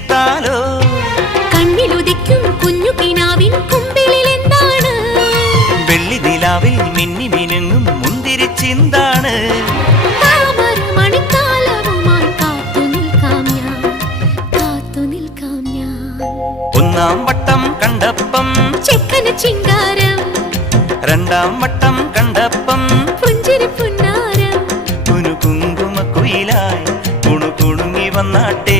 എടുത്താലോ കണ്ണിലുദിക്കും കുഞ്ഞു കിനാവിൻ കുമ്പിളിലെന്താണ് വെള്ളി നിലാവിൽ മിന്നി മിനുങ്ങും മുന്തിരിച്ചിന്താണ് താമരമണിക്കാലവുമായി കാത്തു നിൽക്കാം ഞാൻ ഒന്നാം വട്ടം കണ്ടപ്പം ചെക്കന് ചിങ്കാരം രണ്ടാം വട്ടം കണ്ടപ്പം പുഞ്ചിരി പുന്നാരം കുനുകുങ്കുമ കുയിലായി കുണുകുണുങ്ങി വന്നാട്ടെ